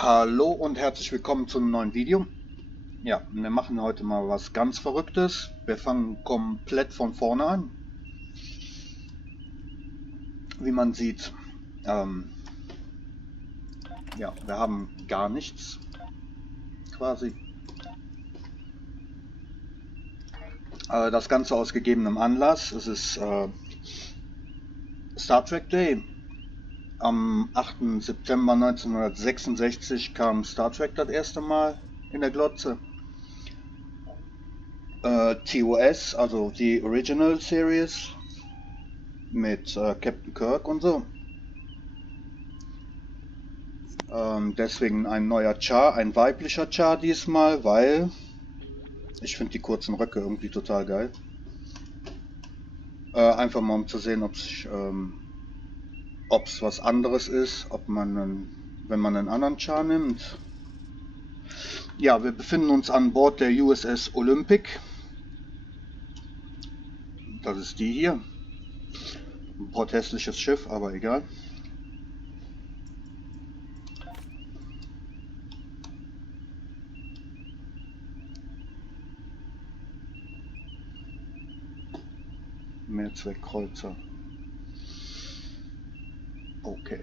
Hallo und herzlich willkommen zu einem neuen Video. Ja, wir machen heute mal was ganz Verrücktes. Wir fangen komplett von vorne an. Wie man sieht, ja, wir haben gar nichts quasi. Das Ganze aus gegebenem Anlass. Es ist Star Trek Day. Am 8. September 1966 kam Star Trek das erste Mal in der Glotze. TOS, also die Original Series mit Captain Kirk und so. Deswegen ein neuer Char, ein weiblicher Char diesmal, weil ich finde die kurzen Röcke irgendwie total geil. Einfach mal um zu sehen, ob es was anderes ist, wenn man einen anderen Char nimmt. Ja, wir befinden uns an Bord der USS Olympic. Das ist die hier. Ein protestliches Schiff, aber egal. Mehrzweckkreuzer. Okay.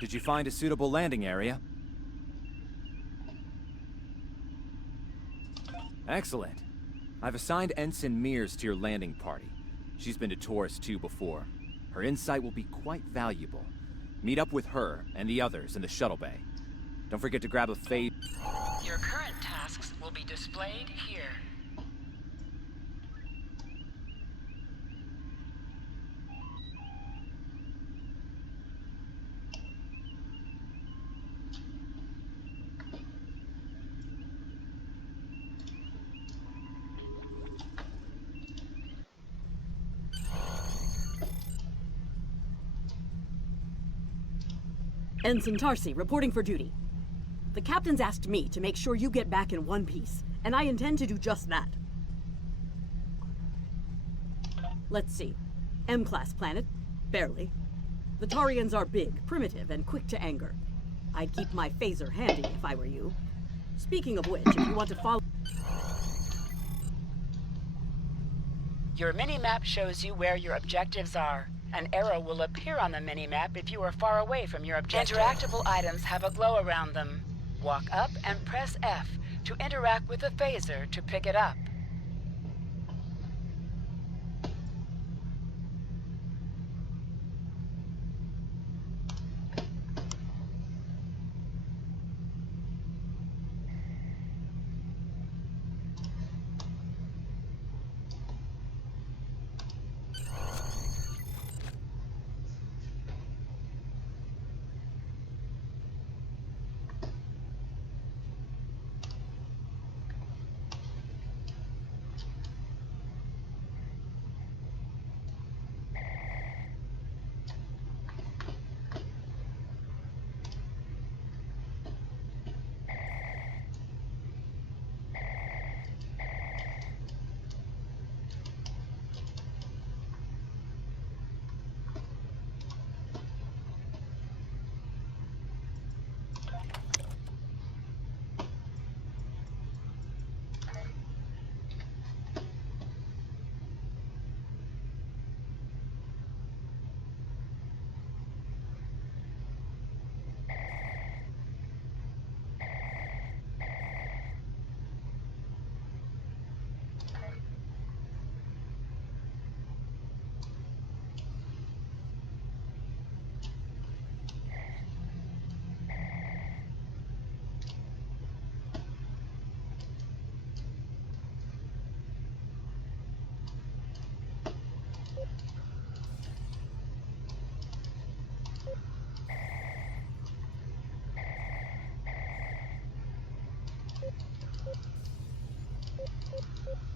Did you find a suitable landing area? Excellent. I've assigned Ensign Mears to your landing party. She's been to TOS 2 before. Her insight will be quite valuable. Meet up with her and the others in the shuttle bay. Don't forget to grab a fade. Your current tasks will be displayed here. Ensign Tarsi, reporting for duty. The captain's asked me to make sure you get back in one piece, and I intend to do just that. Let's see. M-class planet? Barely. The Tarians are big, primitive, and quick to anger. I'd keep my phaser handy if I were you. Speaking of which, if you want to follow... Your mini-map shows you where your objectives are. An arrow will appear on the mini-map if you are far away from your objective. Interactable items have a glow around them. Walk up and press F to interact with a phaser to pick it up.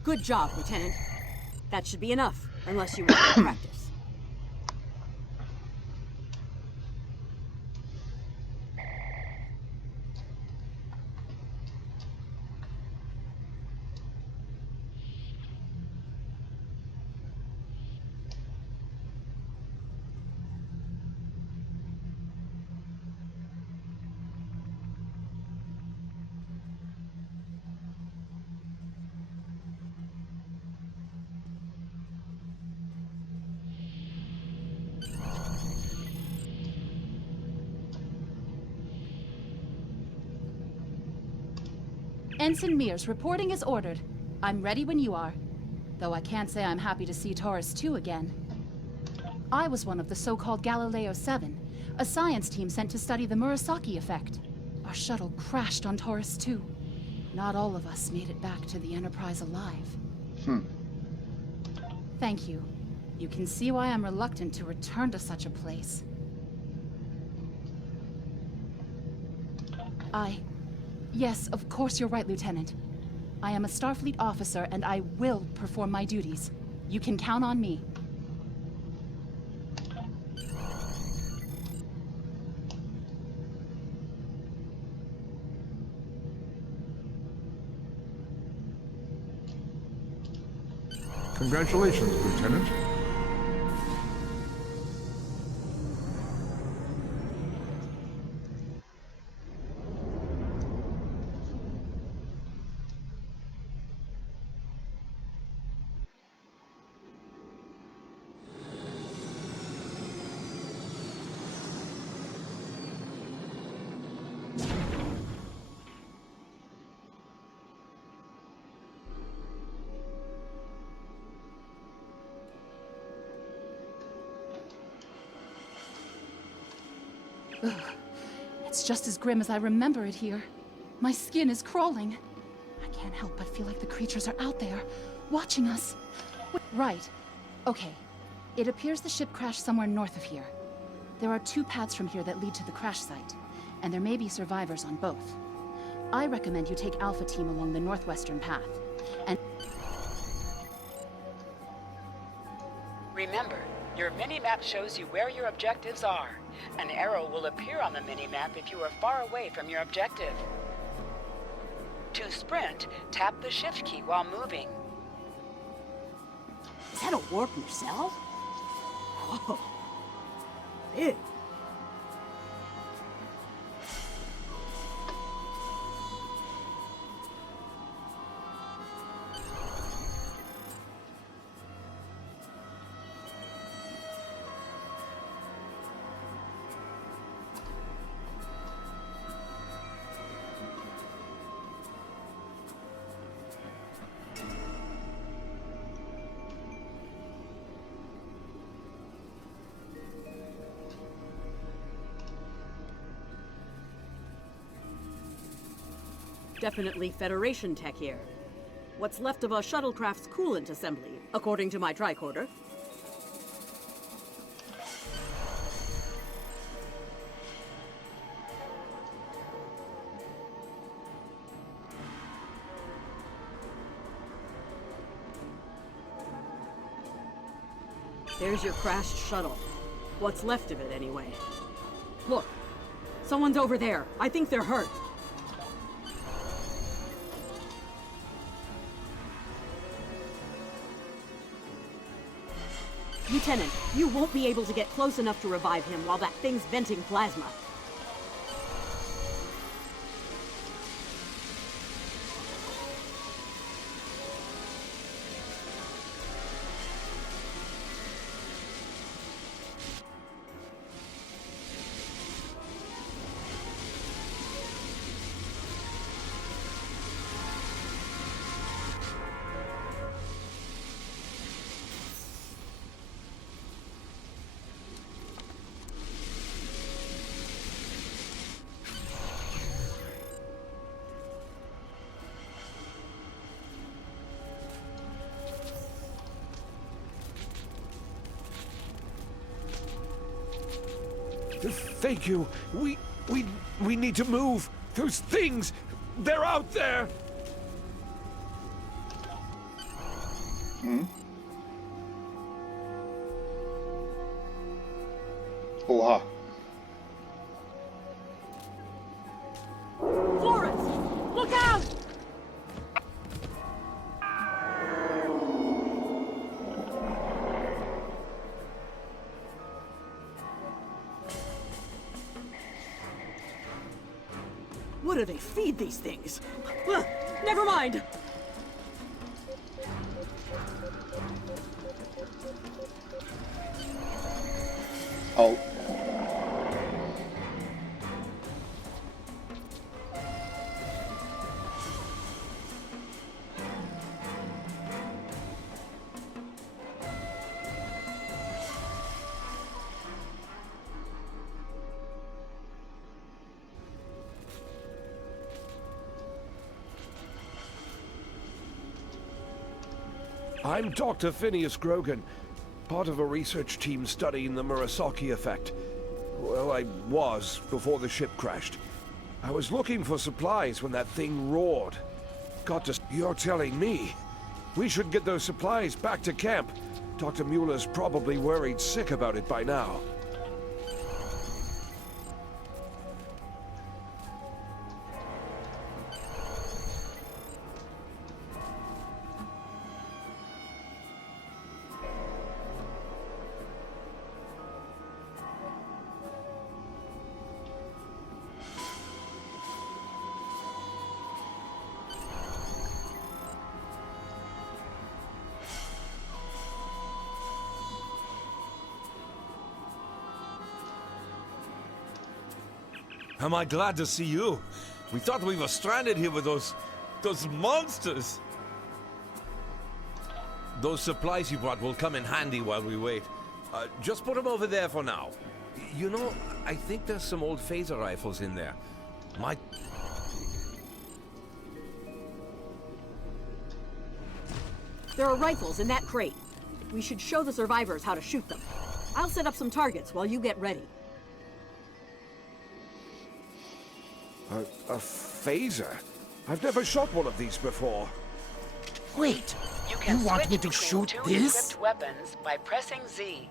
Good job, Lieutenant. That should be enough, unless you want to practice. Ensign Mears, reporting is ordered. I'm ready when you are. Though I can't say I'm happy to see Taurus 2 again. I was one of the so-called Galileo 7, a science team sent to study the Murasaki effect. Our shuttle crashed on Taurus 2. Not all of us made it back to the Enterprise alive. Thank you. You can see why I'm reluctant to return to such a place. Yes, of course you're right, Lieutenant. I am a Starfleet officer, and I will perform my duties. You can count on me. Congratulations, Lieutenant. Ugh. It's just as grim as I remember it here. My skin is crawling. I can't help but feel like the creatures are out there, watching us. Right. Okay. It appears the ship crashed somewhere north of here. There are 2 paths from here that lead to the crash site, and there may be survivors on both. I recommend you take Alpha Team along the northwestern path, and... Remember, your mini-map shows you where your objectives are. An arrow will appear on the mini-map if you are far away from your objective. To sprint, tap the shift key while moving. Is that a warp nacelle? Whoa. Big. Definitely Federation tech here. What's left of a shuttlecraft's coolant assembly, according to my tricorder. There's your crashed shuttle. What's left of it, anyway. Look, someone's over there. I think they're hurt. Lieutenant, you won't be able to get close enough to revive him while that thing's venting plasma. Thank you. We need to move. Those things, they're out there. Oha. Florence! Look out! What do they feed these things? Never mind! Oh. I'm Dr. Phineas Grogan, part of a research team studying the Murasaki effect. Well, I was before the ship crashed. I was looking for supplies when that thing roared. You're telling me? We should get those supplies back to camp. Dr. Mueller's probably worried sick about it by now. Am I glad to see you? We thought we were stranded here with those monsters. Those supplies you brought will come in handy while we wait. Just put them over there for now. You know, I think there's some old phaser rifles in there. There are rifles in that crate. We should show the survivors how to shoot them. I'll set up some targets while you get ready. A phaser? I've never shot one of these before. Wait, You can want switch me to between shoot two this? equipped weapons by pressing Z.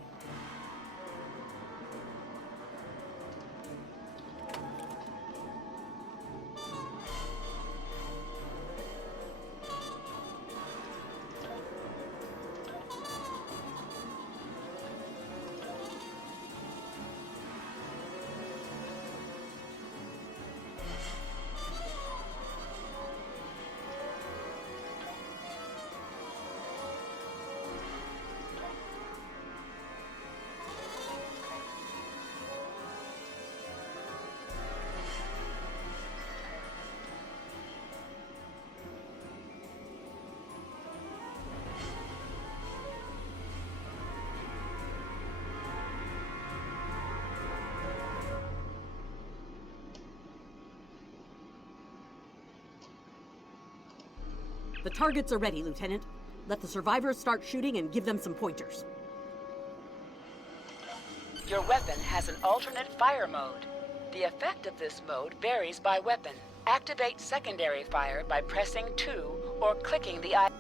The targets are ready, Lieutenant. Let the survivors start shooting and give them some pointers. Your weapon has an alternate fire mode. The effect of this mode varies by weapon. Activate secondary fire by pressing 2 or clicking the icon.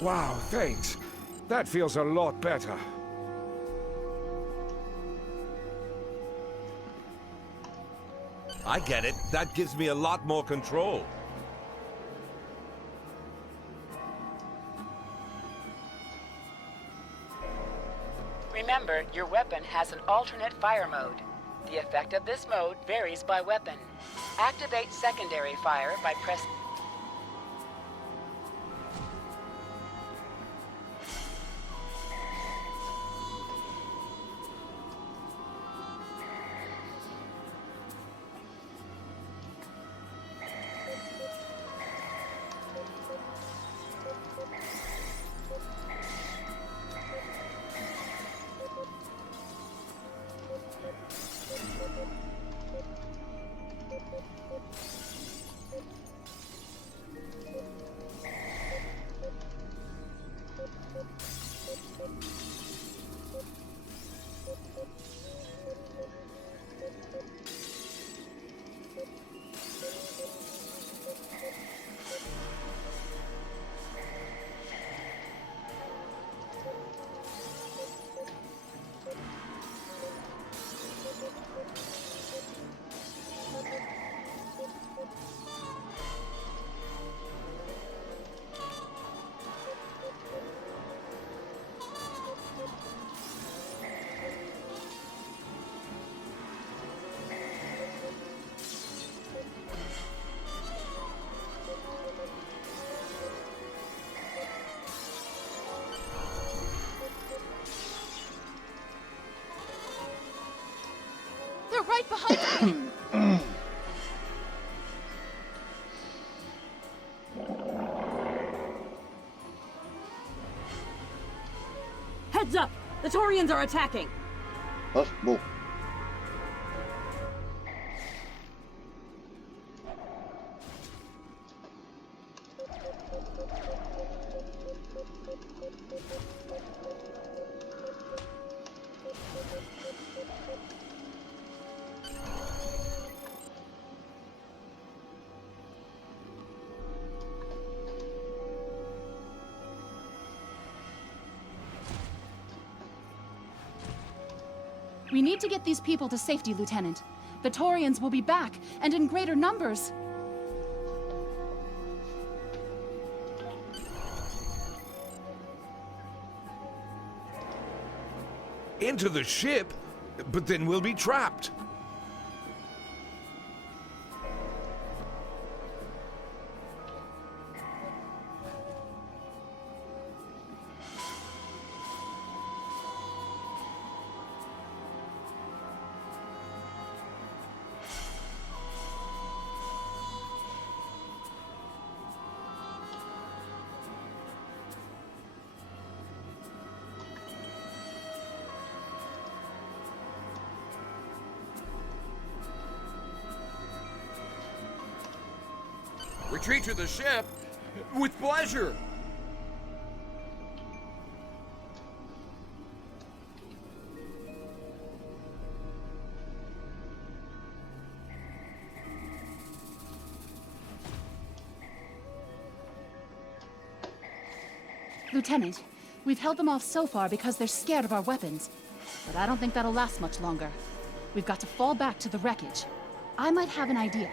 Wow, thanks. That feels a lot better. I get it. That gives me a lot more control. Remember, your weapon has an alternate fire mode. The effect of this mode varies by weapon. Activate secondary fire by pressing... They're right behind me! Heads up! The Taurians are attacking! Was? Wo? We need to get these people to safety, Lieutenant. The Taurians will be back, and in greater numbers. Into the ship? But then we'll be trapped. Retreat to the ship? With pleasure! Lieutenant, we've held them off so far because they're scared of our weapons. But I don't think that'll last much longer. We've got to fall back to the wreckage. I might have an idea.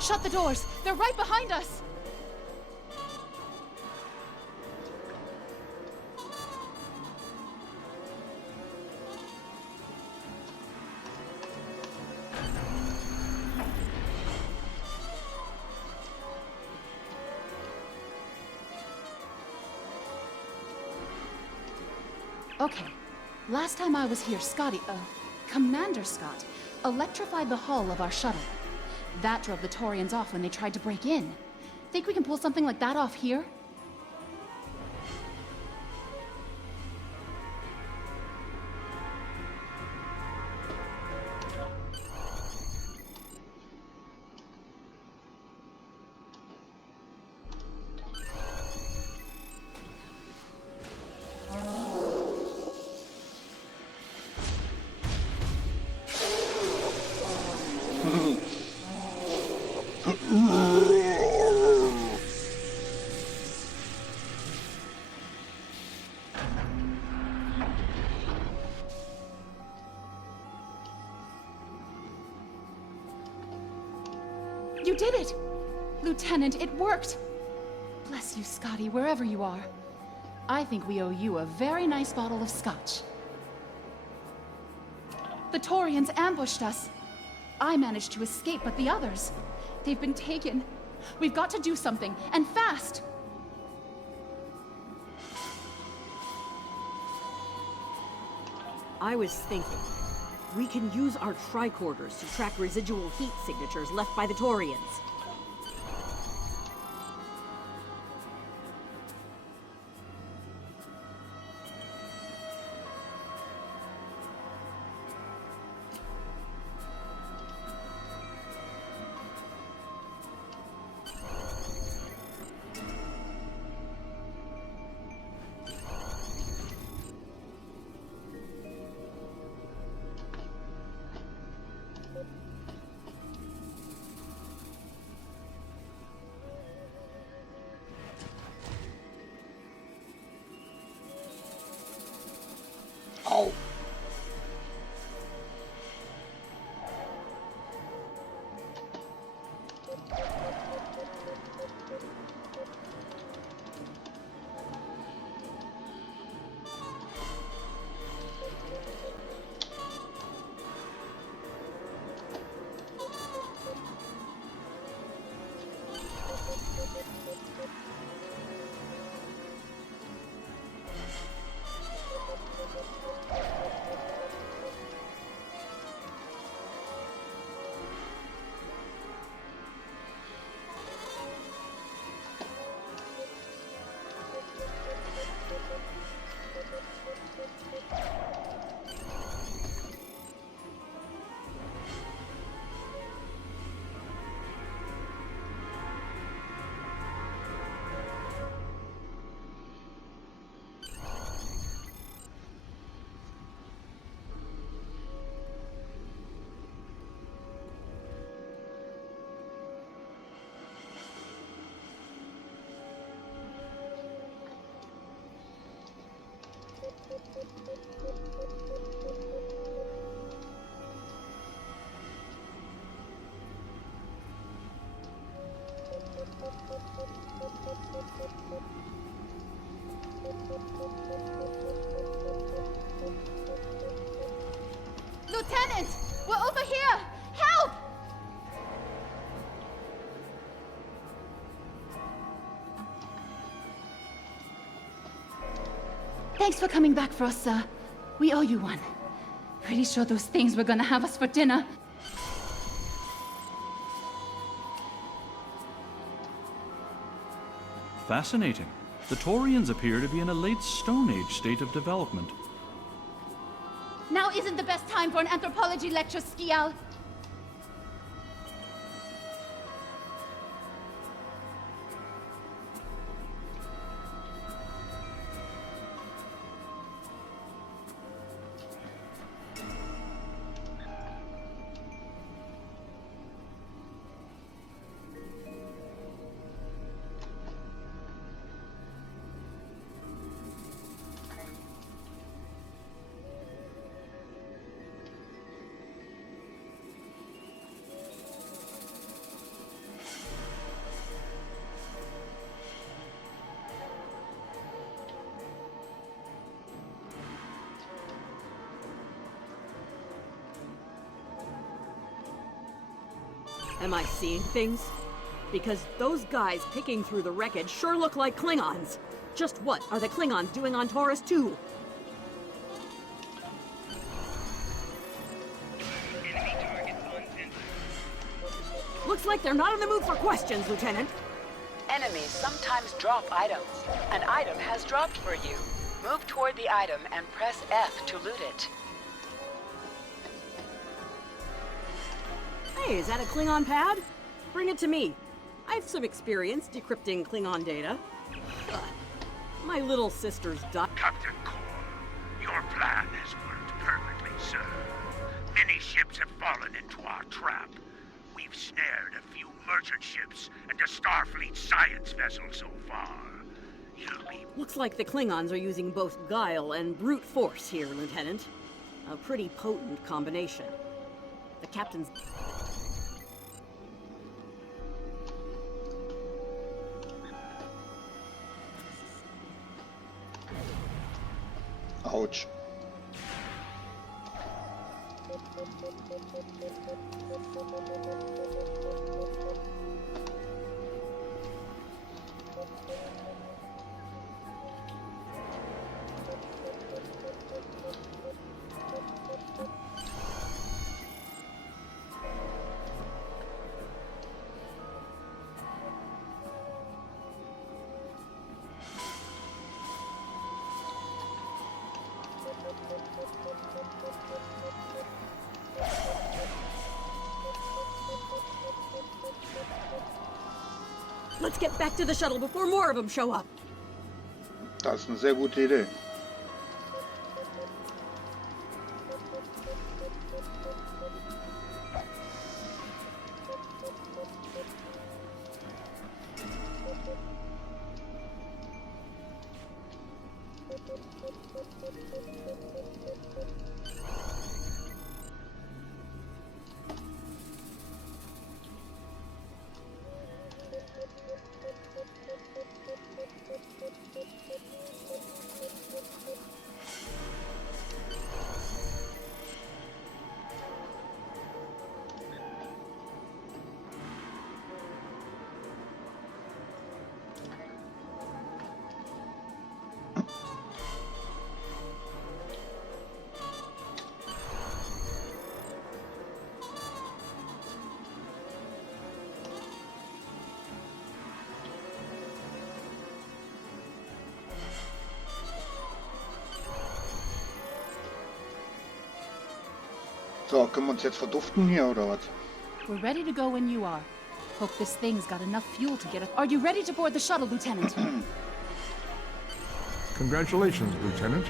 Shut the doors! They're right behind us! Okay. Last time I was here, Commander Scott, electrified the hull of our shuttle. That drove the Taurians off when they tried to break in. Think we can pull something like that off here? did it! Lieutenant, it worked! Bless you, Scotty, wherever you are. I think we owe you a very nice bottle of scotch. The Taurians ambushed us. I managed to escape, but the others, they've been taken. We've got to do something, and fast! I was thinking, we can use our tricorders to track residual heat signatures left by the Taurians. Au. Lieutenant! We're over here! Help! Thanks for coming back for us, sir. We owe you one. Pretty sure those things were gonna have us for dinner. Fascinating. The Taurians appear to be in a late Stone Age state of development. Now isn't the best time for an anthropology lecture, Skial. Am I seeing things? Because those guys picking through the wreckage sure look like Klingons. Just what are the Klingons doing on Taurus 2? Looks like they're not in the mood for questions, Lieutenant. Enemies sometimes drop items. An item has dropped for you. Move toward the item and press F to loot it. Hey, is that a Klingon pad? Bring it to me. I have some experience decrypting Klingon data. Ugh. My little sister's died. Captain Cole, your plan has worked perfectly, sir. Many ships have fallen into our trap. We've snared a few merchant ships and a Starfleet science vessel so far. You'll be... Looks like the Klingons are using both guile and brute force here, Lieutenant. A pretty potent combination. The captain's... Autsch. Let's get back to the shuttle before more of them show up. Das ist eine sehr gute Idee. So, können wir uns jetzt verduften hier oder was? We're ready to go when you are. Hope this thing's got enough fuel to get us. Are you ready to board the shuttle, Lieutenant? Congratulations, Lieutenant.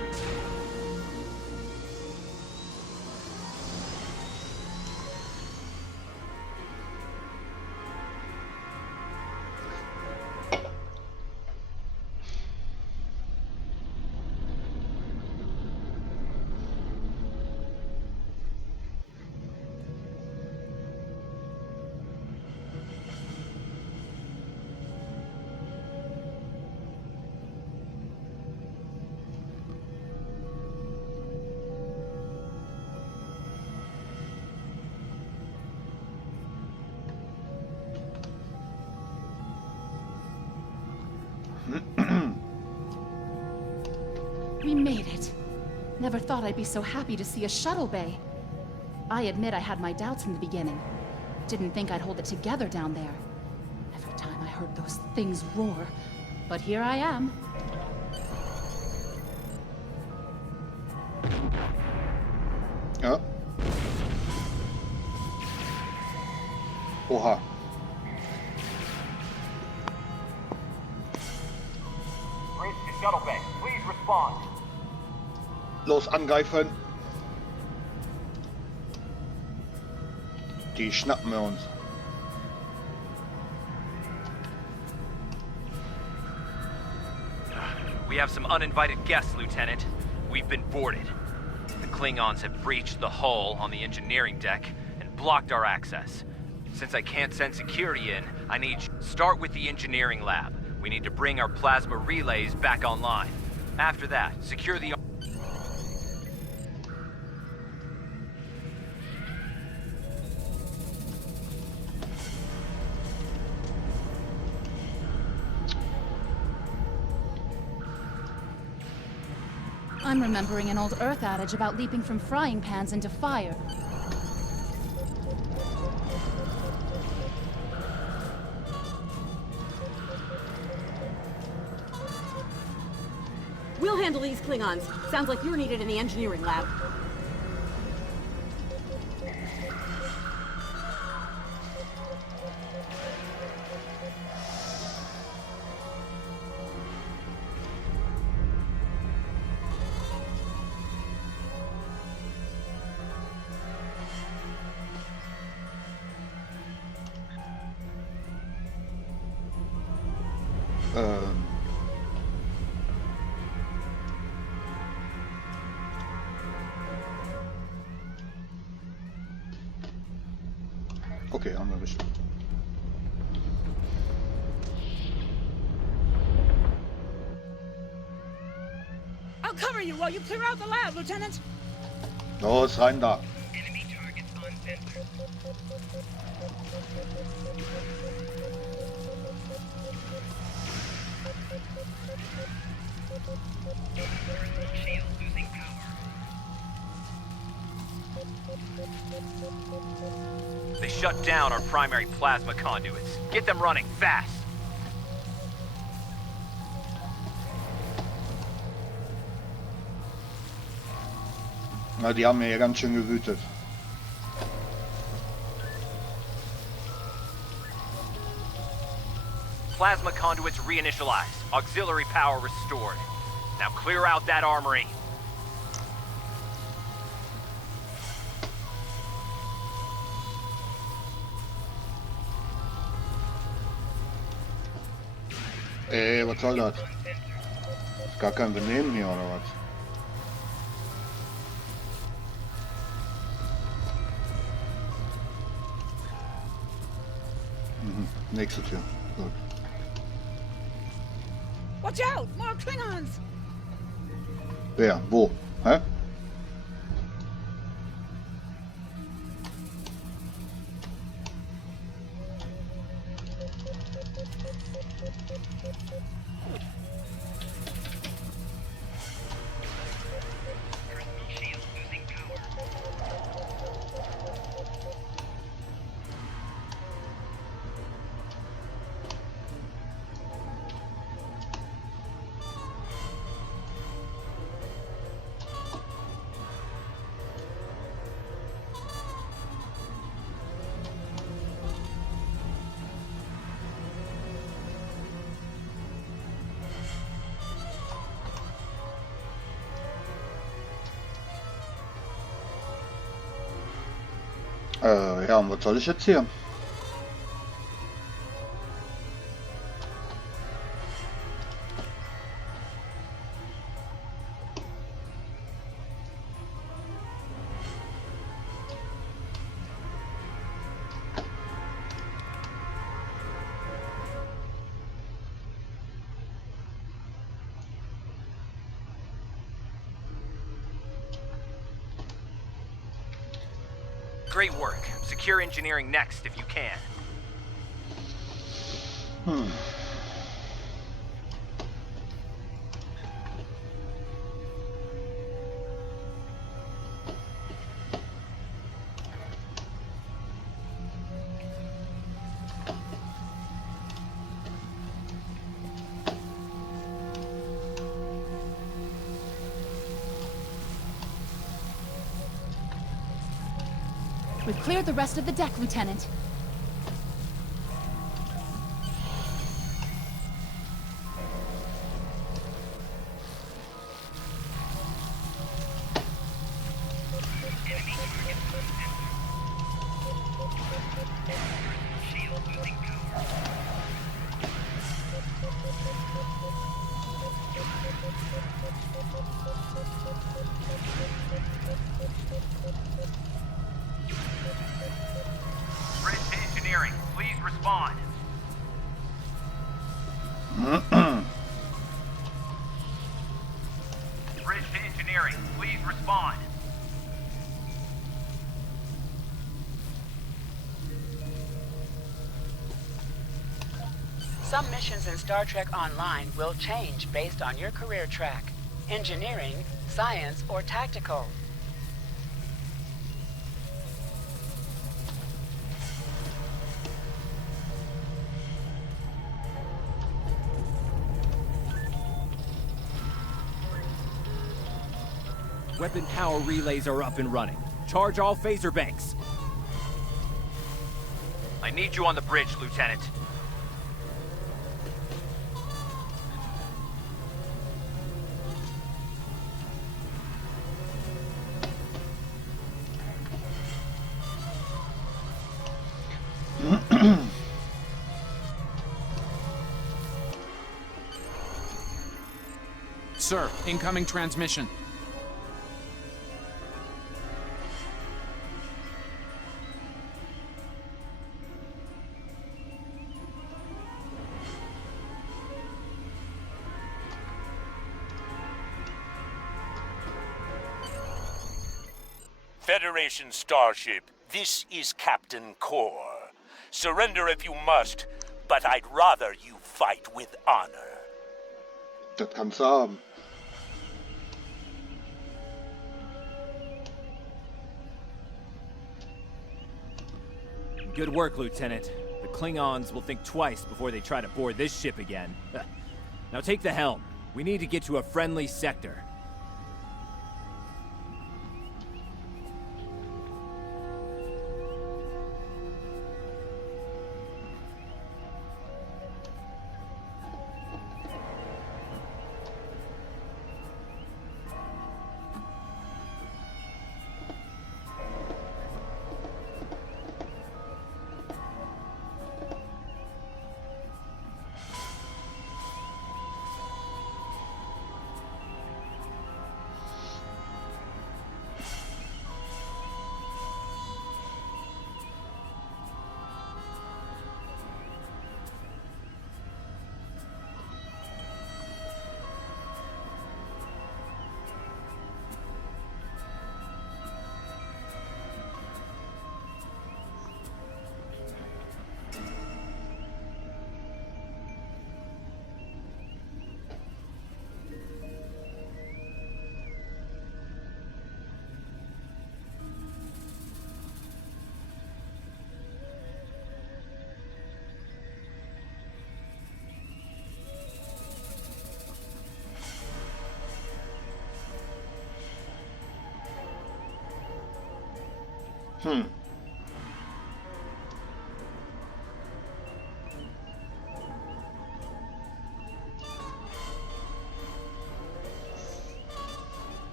We made it. Never thought I'd be so happy to see a shuttle bay. I admit I had my doubts in the beginning. Didn't think I'd hold it together down there. Every time I heard those things roar. But here I am. Ja. Oha. Bridge to shuttle bay. Please respond. Los, angreifen. Die schnappen wir uns. We have some uninvited guests, Lieutenant. We've been boarded. The Klingons have breached the hull on the engineering deck and blocked our access. Since I can't send security in, I need start with the engineering lab. We need to bring our plasma relays back online. After that, secure the... I'm remembering an old Earth adage about leaping from frying pans into fire. We'll handle these Klingons. Sounds like you're needed in the engineering lab. Okay, haben wir bestimmt. I'll cover you while you clear out the lab, Lieutenant. Los, rein da. Enemy targets on sensor. Personal shield losing power. They shut down our primary plasma conduits. Get them running, fast! Na, die haben mir ja ganz schön gewütet. Plasma conduits reinitialized. Auxiliary power restored. Now clear out that armory. Was soll das? Ist gar kein Benehmen hier, oder was? Nächste Tür. Gut. Watch out! More Klingons! Wer? Wo? Hä? Personal shield losing power. Ja, und was soll ich jetzt hier? Great work. Secure engineering next if you can. We've cleared the rest of the deck, Lieutenant. Enemy targets on sensor. Personal shield losing power. Bridge to engineering, please respond. Bridge to engineering, please respond. Some missions in Star Trek Online will change based on your career track. Engineering, science, or tactical. Weapon power relays are up and running. Charge all phaser banks. I need you on the bridge, Lieutenant. Sir, incoming transmission. Federation starship, this is Captain Char. Surrender if you must, but I'd rather you fight with honor. Das kannst du haben. Good work, Lieutenant. The Klingons will think twice before they try to board this ship again. Now take the helm. We need to get to a friendly sector.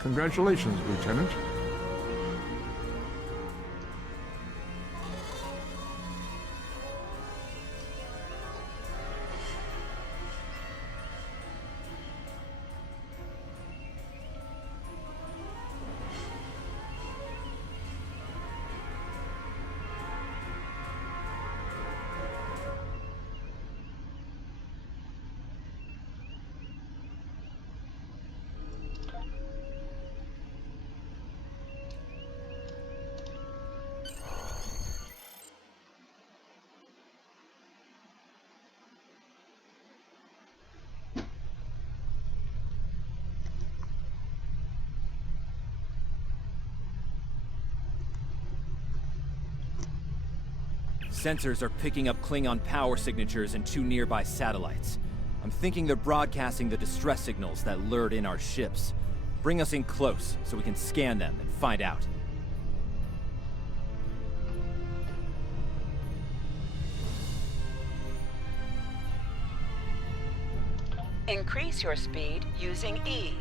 Congratulations, Lieutenant. Sensors are picking up Klingon power signatures in 2 nearby satellites. I'm thinking they're broadcasting the distress signals that lured in our ships. Bring us in close so we can scan them and find out. Increase your speed using E.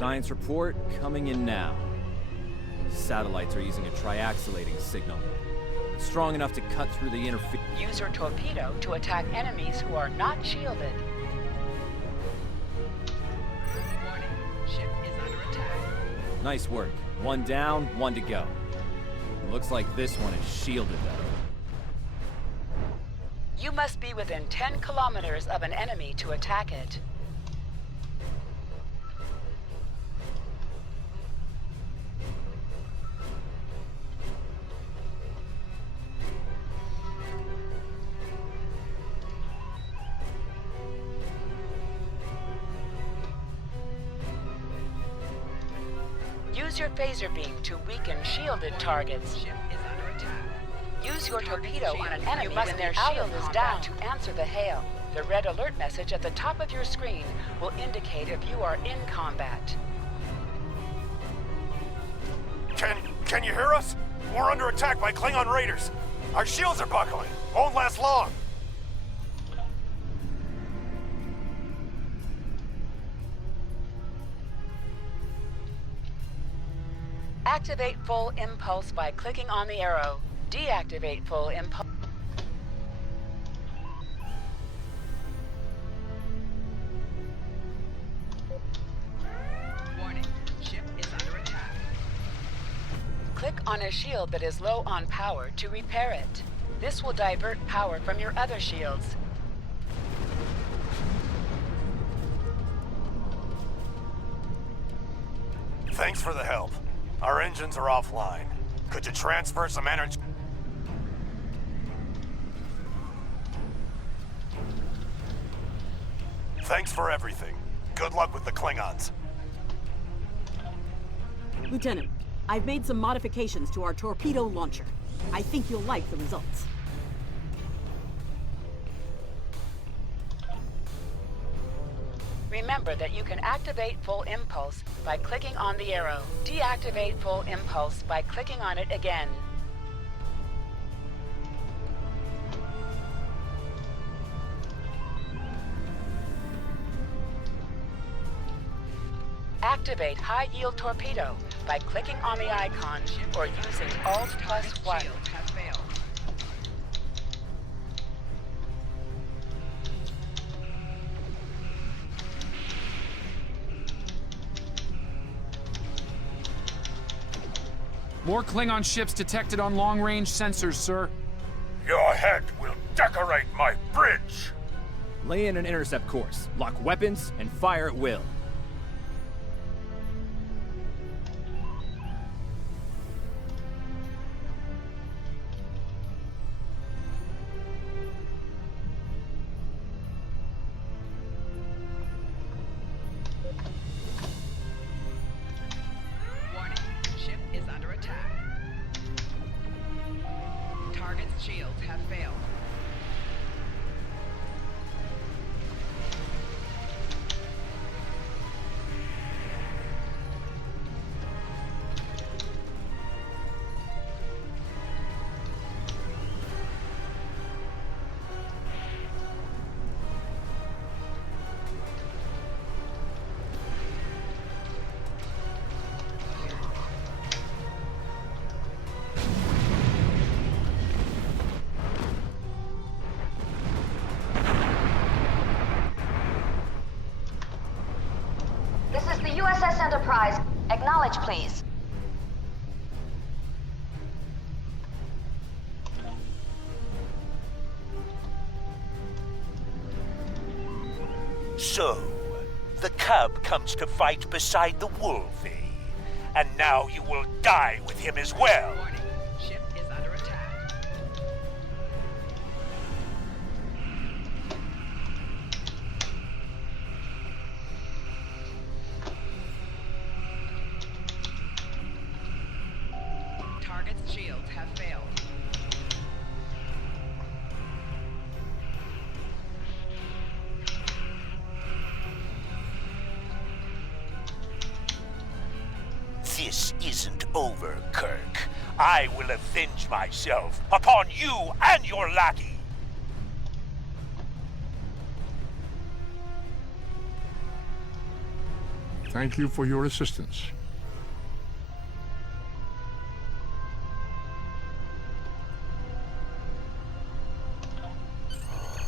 Science report coming in now. Satellites are using a triaxulating signal. Strong enough to cut through the interference. Use your torpedo to attack enemies who are not shielded. Warning, ship is under attack. Nice work. One down, one to go. Looks like this one is shielded, though. You must be within 10 kilometers of an enemy to attack it. Use your phaser beam to weaken shielded targets. Ship is under attack. Use your torpedo on an enemy when their shield is down to answer the hail. The red alert message at the top of your screen will indicate if you are in combat. Can you hear us? We're under attack by Klingon raiders. Our shields are buckling. Won't last long. Activate full impulse by clicking on the arrow. Deactivate full impulse. Warning, ship is under attack. Click on a shield that is low on power to repair it. This will divert power from your other shields. Thanks for the help. Our engines are offline. Could you transfer some energy? Thanks for everything. Good luck with the Klingons. Lieutenant, I've made some modifications to our torpedo launcher. I think you'll like the results. Remember that you can activate full impulse by clicking on the arrow. Deactivate full impulse by clicking on it again. Activate high-yield torpedo by clicking on the icon or using Alt+1. More Klingon ships detected on long-range sensors, sir. Your head will decorate my bridge! Lay in an intercept course, lock weapons, and fire at will. Shields have failed. This is the USS Enterprise. Acknowledge, please. So, the cub comes to fight beside the wolf, eh? And now you will die with him as well. Warning, ship is under attack. Target's shields have failed. This isn't over, Kirk. I will avenge myself upon you and your lackey. Thank you for your assistance.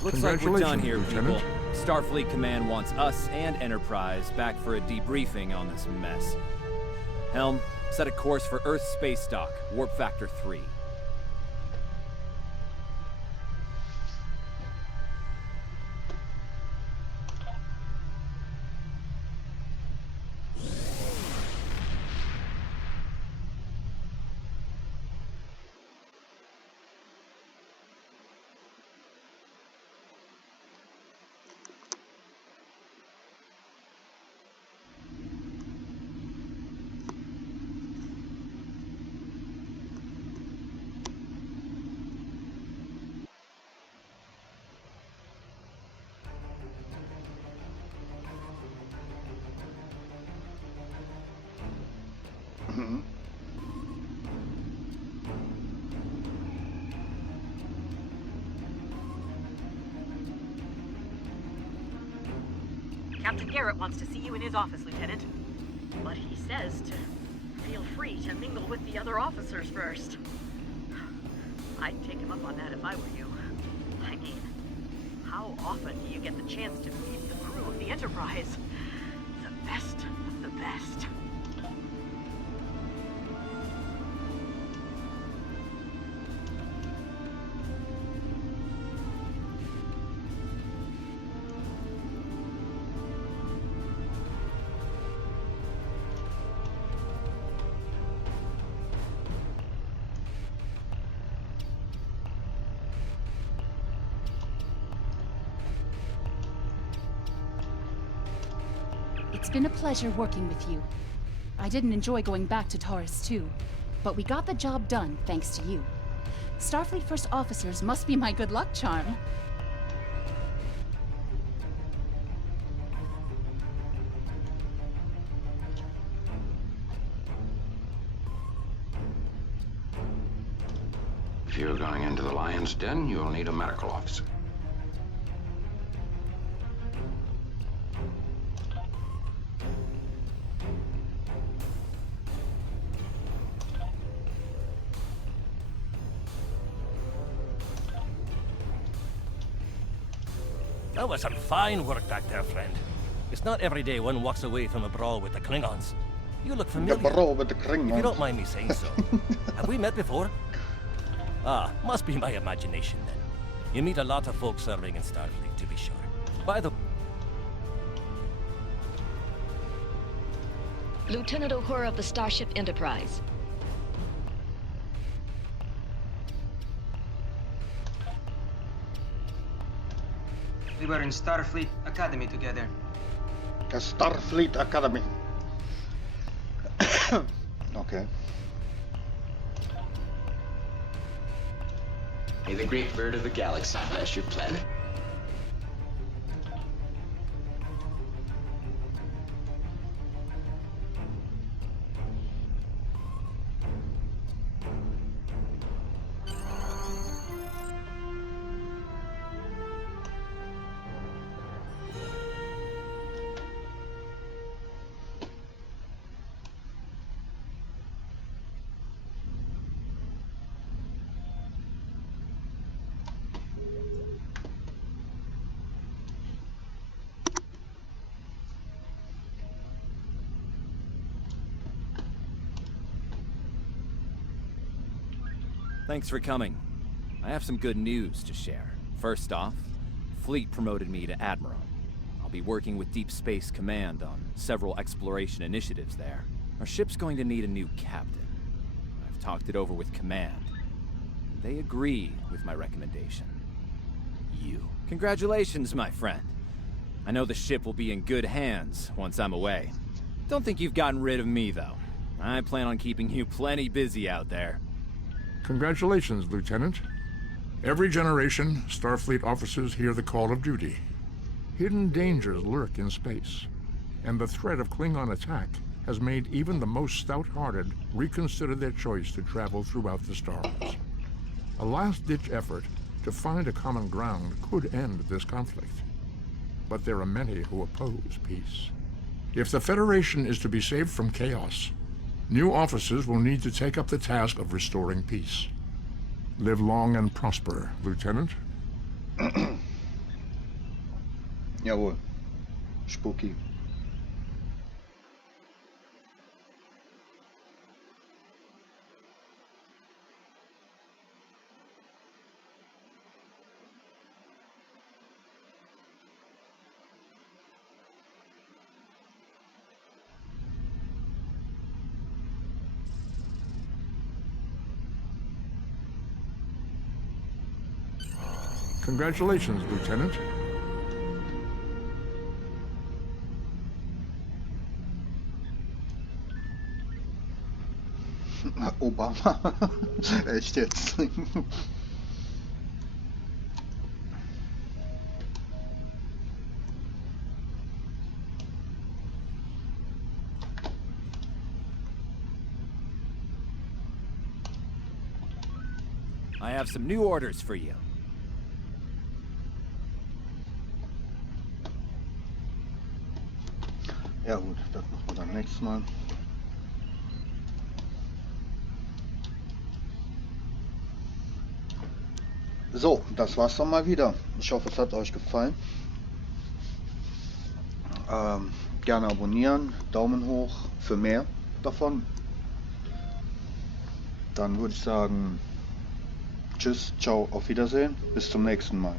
Looks like we're done here, Lieutenant. people. Starfleet Command wants us and Enterprise back for a debriefing on this mess. Helm, set a course for Earth space dock, warp factor 3. Captain Garrett wants to see you in his office, Lieutenant. But he says to feel free to mingle with the other officers first. I'd take him up on that if I were you. I mean, how often do you get the chance to meet the crew of the Enterprise? The best of the best. It's been a pleasure working with you. I didn't enjoy going back to TOS 2, but we got the job done thanks to you. Starfleet First Officers must be my good luck charm. If you're going into the lion's den, you'll need a medical officer. That was some fine work back there, friend. It's not every day one walks away from a brawl with the Klingons. You look familiar. The brawl with the Klingons. If you don't mind me saying so. Have we met before? Ah, must be my imagination then. You meet a lot of folks serving in Starfleet, to be sure. By the... Lieutenant O'Hara of the Starship Enterprise. We were in Starfleet Academy together. A Starfleet Academy. Okay. May the great bird of the galaxy bless your planet. Thanks for coming. I have some good news to share. First off, Fleet promoted me to Admiral. I'll be working with Deep Space Command on several exploration initiatives there. Our ship's going to need a new captain. I've talked it over with Command. They agree with my recommendation. You. Congratulations, my friend. I know the ship will be in good hands once I'm away. Don't think you've gotten rid of me, though. I plan on keeping you plenty busy out there. Congratulations, Lieutenant. Every generation, Starfleet officers hear the call of duty. Hidden dangers lurk in space, and the threat of Klingon attack has made even the most stout-hearted reconsider their choice to travel throughout the stars. A last-ditch effort to find a common ground could end this conflict. But there are many who oppose peace. If the Federation is to be saved from chaos, new officers will need to take up the task of restoring peace. Live long and prosper, Lieutenant. Jawohl. Spooky. Congratulations, Lieutenant. Obama. Echt jetzt? I have some new orders for you. Ja gut, das machen wir dann nächstes Mal. So, das war's dann mal wieder. Ich hoffe, es hat euch gefallen. Gerne abonnieren, Daumen hoch für mehr davon. Dann würde ich sagen, tschüss, ciao, auf Wiedersehen, bis zum nächsten Mal.